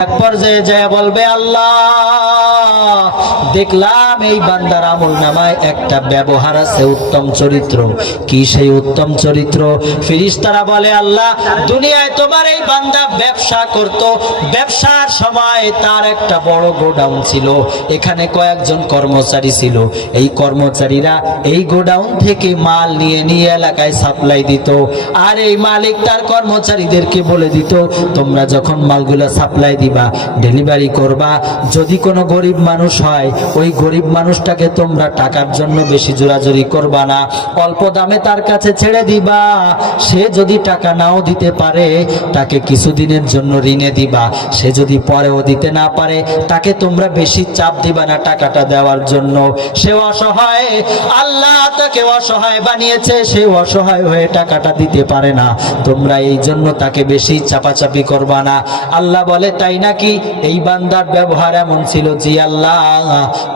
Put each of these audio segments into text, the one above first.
এক পর্যায়ে যায় বলবে, আল্লাহ, দেখলাম এই বান্দার আমল নামায় একটা ব্যবহার আছে উত্তম চরিত্র। কি সেই উত্তম চরিত্র? ফিরিস্তারা বলে, আল্লাহ, দুনিয়ায় তোমার এই বান্দা ব্যবসা করত। ব্যবসার সময় তার একটা বড় গোডাউন ছিল। এখানে কয়েকজন কর্মচারী ছিল। এই কর্মচারীরা এই গোডাউন থেকে মাল নিয়ে নিয়ে এলাকায় সাপ্লাই দিত। আর এই মালিক তার কর্মচারীদেরকে বলে দিত, তোমরা যখন মালগুলো সাপ্লাই দিবা ডেলিভারি করবা। যদি কোনো গরিব মানুষ হয়, ওই গরিব মানুষটাকে তোমরা টাকার জন্য বেশি জোরাজুরি করবা না। অল্প দামে তার কাছে ছেড়ে দিবা। সে যদি টাকা নাও দিতে পারে, তাকে কিছুদিনের জন্য ঋণে দিবা। সে যদি পরেও দিতে না পারে, তাকে তোমরা বেশি চাপ দিবা না টাকাটা দেওয়ার জন্য। সে অসহায়, আল্লাহ তাকে অসহায় বানিয়েছে। সে অসহায় হয়ে টাকাটা দিতে পারে না। তোমরা এই জন্য তাকে বেশি চাপাচাপি করবা না। আল্লাহ বলে, তাই নাকি এই বান্দার ব্যবহার এমন ছিল জি আল্লাহ?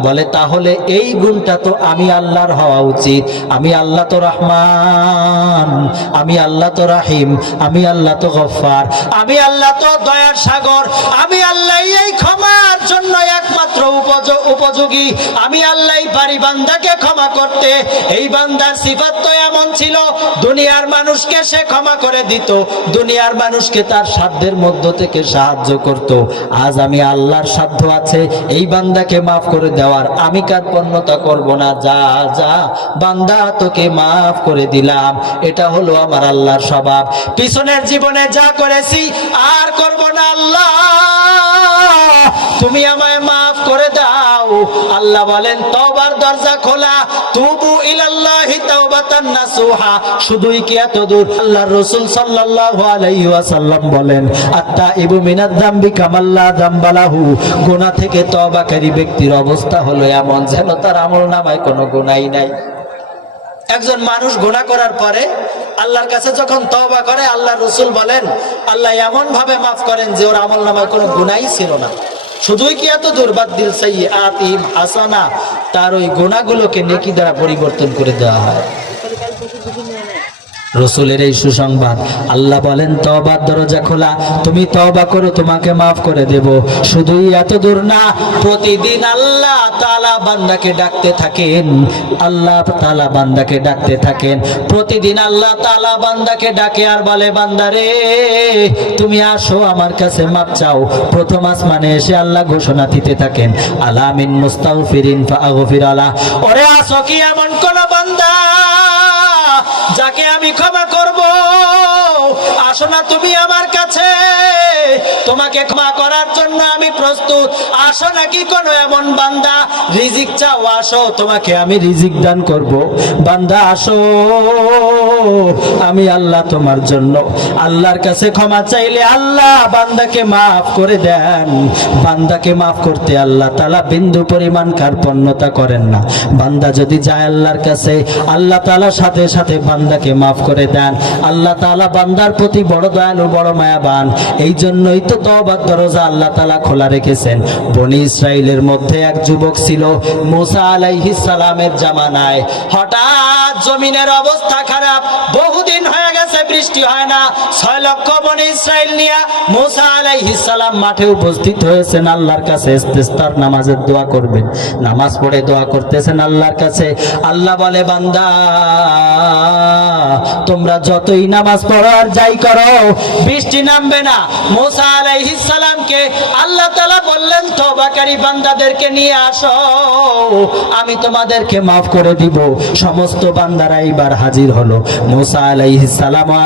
বলে, তাহলে এই গুণটা তো আমি আল্লাহর হওয়া উচিত। আমি আল্লাহ তো রহমান, আমি আল্লাহ তো রাহিম, আমি আল্লাহ তো গফার আমি আল্লাহ তো দয়ার সাগর, আমি আল্লাহ এই ক্ষমার জন্য একমাত্র উপযোগী। আমি আল্লাহ পারি বান্দাকে ক্ষমা করতে। এই বান্দার সিফাত তো এমন ছিল, দুনিয়ার মানুষকে সে ক্ষমা করে দিত। দুনিয়ার মানুষকে তার সাধ্যের মধ্য থেকে সাহায্য করত। আজ আমি আল্লাহর সাধ্য আছে, এই বান্দাকে মাফ করে দেওয়ার। আমি কার্পণ্যতা করব না, যা যা, বান্দা তোকে মাফ করে দিলাম। এটা হলো আমার আল্লাহর স্বভাব। পিছনের জীবনে যা করেছি, আর করব না আল্লাহ। তুমি আমায় মাফ করে দাও। আল্লাহ বলেন, তওবার দরজা খোলা, তুবু ইলাল্লাহি। থেকে ব্যক্তির অবস্থা হলো এমন যেন তার কোনো নাই। একজন মানুষ গোনা করার পরে আল্লাহর কাছে যখন তওবা করে আল্লাহ রসুল বলেন, আল্লাহ এমন ভাবে মাফ করেন যে ওর আমল নামায় কোনো গুনাই ছিল না। শুধুই কি এত দুর্বাদ দিল সেই আতিম হাসানা? তার ওই গোনাগুলোকে নেকি দ্বারা পরিবর্তন করে দেওয়া হয়। রসুলের এই সুসংবাদ। আল্লাহ বলেন তবার দরজা খোলা, তুমি তবা করো, তোমাকে মাফ করে দেব। শুধুই এত দূর না, প্রতিদিন আল্লাহ তালা বান্দাকে ডাকতে থাকেন। আল্লাহ তালা বান্দাকে ডাকতে থাকেন। প্রতিদিন আল্লাহ তালা বান্দাকে ডাকে আর বলে বান্দারে তুমি আসো, আমার কাছে মাপ চাও। প্রথম আসমানে এসে আল্লাহ ঘোষণা দিতে থাকেন আলামিন মুস্তাগফিরিন ফাগফির আলা। ওরে, আসো কি এমন কোন বান্দা? যাকে আমি ক্ষমা করব, আসো না তুমি আমার কাছে। তোমাকে ক্ষমা করার জন্য আমি প্রস্তুত। আসো নাকি কোনো এমন বান্দা? রিজিক চাও, আসো। তোমাকে আমি রিজিক দান করব। বান্দা, আসো। আমি আল্লাহ তোমার জন্য। আল্লাহর কাছে ক্ষমা চাইলে আল্লাহ বান্দাকে মাফ করে দেন। বান্দাকে মাফ করতে আল্লাহ তালা বিন্দু পরিমাণ কার্পণ্যতা করেন না। বান্দা যদি যায় আল্লাহর কাছে, আল্লাহ তালা সাথে সাথে বান্দাকে মাফ করে দেন। আল্লাহ তালা বান্দার প্রতি বড় দয়ালু, বড় মায়াবান। এই জন্যই তো তবার দরজা আল্লাহ তালা খোলা রেখেছেন। বনি ইসরায়েলের মধ্যে এক যুবক ছিল, মুসা আলাইহিস সালামের জামানায়। হঠাৎ জমিনের অবস্থা খারাপ, বহুদিন হয়ে গেছে বৃষ্টি হয় না। ছয় লক্ষ বনি ইসরায়েল নিয়ে মুসা আলাইহিস সালাম মাঠে উপস্থিত হয়েছেন। আল্লাহর কাছে ইস্তেস্তার নামাজের দোয়া করবেন। নামাজ পড়ে দোয়া করতেছেন আল্লাহর কাছে। আল্লাহ বলে, বান্দা তোমরা যতই নামাজ পড়ো আর যাই করো, বৃষ্টি নামবে না। মুসা আলাইহিস আল্লাহ তাআলা বললেন, তওবাকারী বান্দাদেরকে নিয়ে আসো, আমি তোমাদেরকে মাফ করে দিব। সমস্ত বান্দারা এইবার হাজির হলো। মুসা আলাইহিস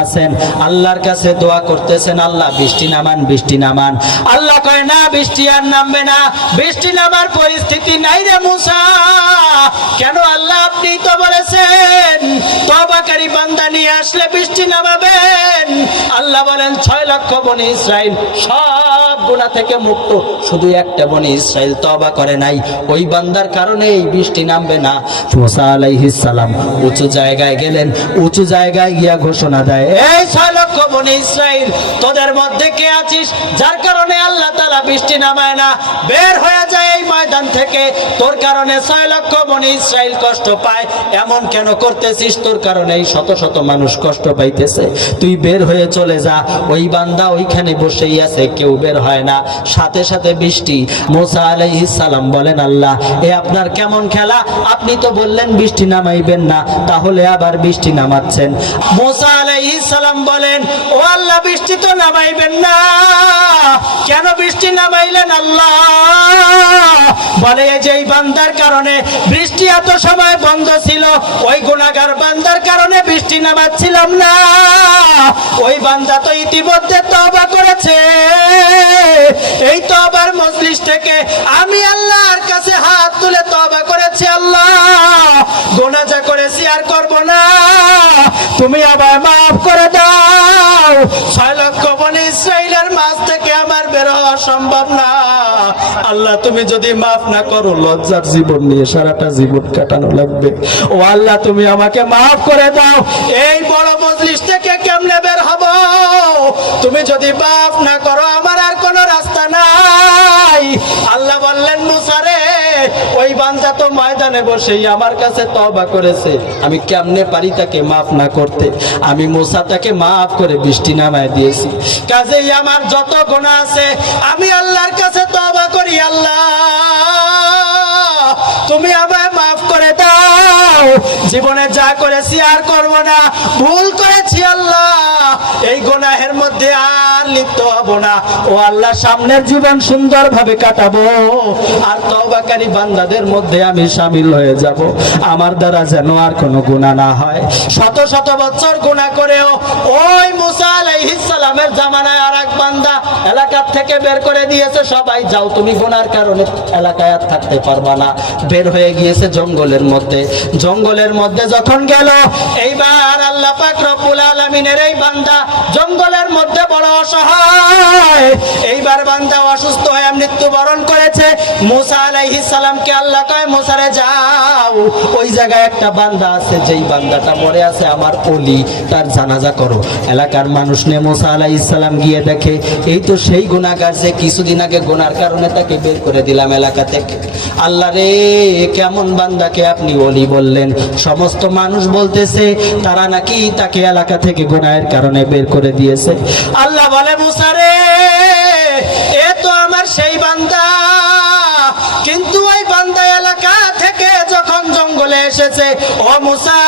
আছেন, আল্লাহর কাছে দোয়া করতেছেন, আল্লাহ, বৃষ্টি নামান বৃষ্টি নামান। আল্লাহ কয়, না, বৃষ্টি আর নামবে না। বৃষ্টি নামার পরিস্থিতি নাই রে মুসা। কেন আল্লাহ আপনি তো বলেছেন তবাকারী বান্দা নিয়ে আসলে বৃষ্টি নামাবেন। আল্লাহ বলেন, ছয় লক্ষ বনি ইসরায়েল সব গুণা থেকে মুক্ত। শুধু একটা বনি ইসরায়েল তবা করে নাই। ওই বান্দার কারণে এই বৃষ্টি নামবে না। মুসা আলাইহিস সালাম উঁচু জায়গায় গেলেন। উঁচু জায়গায় গিয়া ঘোষণা দেয়, এই ছয় লক্ষ বনি ইসরায়েল তোদের মধ্যে কে আছিস? যার কারণে আল্লাহ তালা বৃষ্টি নামায় না। বের হয়ে যায় ময়দান থেকে, তোর কারণে ছয় লক্ষ বনি ইসরায়েল কষ্ট পায়। এমন কেন করতেছিস? তোর কারণে শত শত মানুষ কষ্ট পাইতেছে। তুই বের হয়ে চলে যা। ওই বান্দা ওইখানে বসেই আছে, কেউ বের হয় না। সাথে সাথে বৃষ্টি। মোসা আলাইহিস সালাম বলেন, আল্লাহ, এ আপনার কেমন খেলা? আপনি তো বললেন বৃষ্টি নামাইবেন না, তাহলে আবার বৃষ্টি নামাচ্ছেন। মোসা আলাইহিস সালাম বলেন, ও আল্লাহ, বৃষ্টি তো নামাইবেন না। কেন বৃষ্টি নামাইলেন আল্লাহ? বলে যে বান্দার কারণে বৃষ্টি এত সময় বন্ধ ছিল, ওই গুণাগার বান্দার কারণে বৃষ্টি নামাচ্ছিলাম না। ওই বান্দা তো ইতিমধ্যে তবা করেছে। এই তবার মজলিস থেকে আমি আল্লাহর কাছে হাত তুলে তবা করেছি, আল্লাহ। গোনা যা করেছি আর করব না। তুমি আবার মাফ করে দাও। ছয় লক্ষ বনে ইসরায়েলের মাঝ থেকে আমার বের হওয়া সম্ভব না। আল্লাহ, তুমি যদি মাফ না করো, লজ্জার জীবন নিয়ে সারাটা জীবন কাটানো লাগবে। ও আল্লাহ, তুমি আমাকে মাফ করে দাও। এই বড় মজলিশ থেকে কেমনে বের হব? তুমি যদি মাফ না করো, আমার আর কোনো রাস্তা নাই। আল্লাহ বললেন মুসারে ওই বান্দা তো ময়দানে বসেই আমার কাছে তবা করেছে। আমি কেমনে পারি তাকে মাফ না করতে? আমি মুসা তাকে মাফ করে বৃষ্টি নামায় দিয়েছি। কাজেই আমার যত গুণা আছে, আমি আল্লাহর কাছে তবা করি, আল্লাহ। তুমি আমায় মাফ করে দাও। জীবনে যা করেছি আর করব না, ভুল করেছি, আল্লাহ। এই গুনাহের মধ্যে আর লিপ্ত হব না। ও আল্লাহ, সামনের জীবন সুন্দরভাবে কাটাবো। আর তওবাকারী বান্দাদের মধ্যে আমি সামিল হয়ে যাব। আমার দ্বারা যেন আর কোনো গুনাহ না হয়। শত শত বছর গুনাহ করেও ওই মুসা আলাইহিস সালামের জামানায় আর এক বান্দা এলাকার থেকে বের করে দিয়েছে, সবাই, যাও, তুমি গুনার কারণে এলাকায় আর থাকতে পারবা না। বের হয়ে গিয়েছে জঙ্গলের মধ্যে। জঙ্গলের মধ্যে যখন গেল রব্বুল আলামিনের এই বান্দা জঙ্গলের মধ্যে বড় অসহায়। এইবার বান্দা অসুস্থ হয়ে মৃত্যুবরণ করেছে। মুসা আলাইহিস সালামকে আল্লাহ কয়, মুসারে, যাও। ওই জায়গায় একটা বান্দা আছে, যেই বান্দাটা মরে আছে আমার অলি, তার জানাজা করো। এলাকার মানুষ নে মুসা আলাইহিস সালাম গিয়ে দেখে, এই তো সেই গুনাহগার যে কিছুদিন আগে গুনার কারণে তাকে বের করে দিলাম এলাকা থেকে। আল্লাহ রে, কেমন বান্দাকে আপনি অলি বললেন? সমস্ত মানুষ বলতেছে, তারা নাকি তাকে এলাকা থেকে গুনাহের কারণে বের করে দিয়েছে। আল্লাহ বলে মুসারে এ তো আমার সেই বান্দা। কিন্তু ওই বান্দা এলাকা থেকে যখন জঙ্গলে এসেছে, ও মুসা,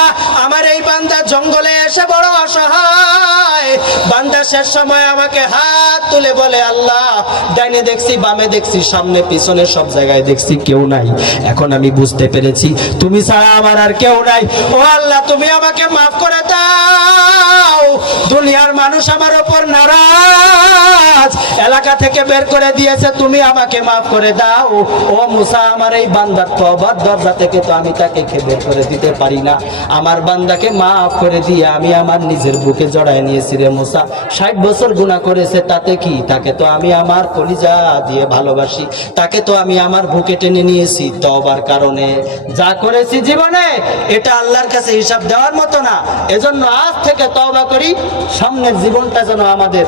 আমার এই বান্দা জঙ্গলে এসে বড় অসহায়। বান্দা শেষ সময় আমাকে হাত তুলে বলে, আল্লাহ, ডাইনে দেখছি, বামে দেখছি, সামনে, পিছনে সব জায়গায় দেখছি কেউ নাই। এখন আমি বুঝতে পেরেছি, তুমি ছাড়া আমার আর কেউ নাই। ও আল্লাহ, তুমি আমাকে মাফ করে দাও। দুনিয়ার মানুষ আমার ওপর নারাজ। এলাকা থেকে বের করে দিয়েছে, তুমি আমাকে মাফ করে দাও। ও মুসা, আমার এই বান্দার তবার দরজা থেকে তো আমি তাকে খে বের করে দিতে পারি না। আমার বান্দাকে মাফ করে দিয়ে আমি আমার নিজের বুকে জড়ায় নিয়েছি রে মুসা। ষাট বছর গুণা করেছে, তাতে কি? তাকে তো আমি আমার কলিজা দিয়ে ভালোবাসি। তাকে তো আমি আমার বুকে টেনে নিয়েছি তবার কারণে। যা করেছি জীবনে, এটা আল্লাহর কাছে হিসাব দেওয়ার মতো না। এজন্য আজ থেকে তওবা করি, সামনের জীবনটা যেন আমাদের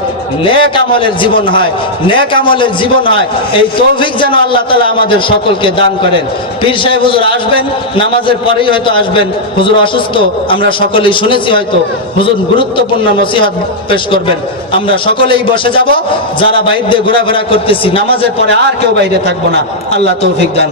নেক আমলের জীবন হয়, নেক আমলের জীবন হয়। এই তৌফিক যেন আল্লাহ তালা আমাদের সকলকে দান করেন। পীর সাহেব হুজুর আসবেন, নামাজের পরেই হয়তো আসবেন। হুজুর অসুস্থ, আমরা সকলেই শুনেছি হয়তো। হুজুর গুরুত্বপূর্ণ নসিহত পেশ করবেন। আমরা সকলেই বসে যাব। যারা বাইর দিয়ে ঘোরাফেরা করতেছি, নামাজের পরে আর কেউ বাইরে থাকব না। আল্লাহ তৌফিক দান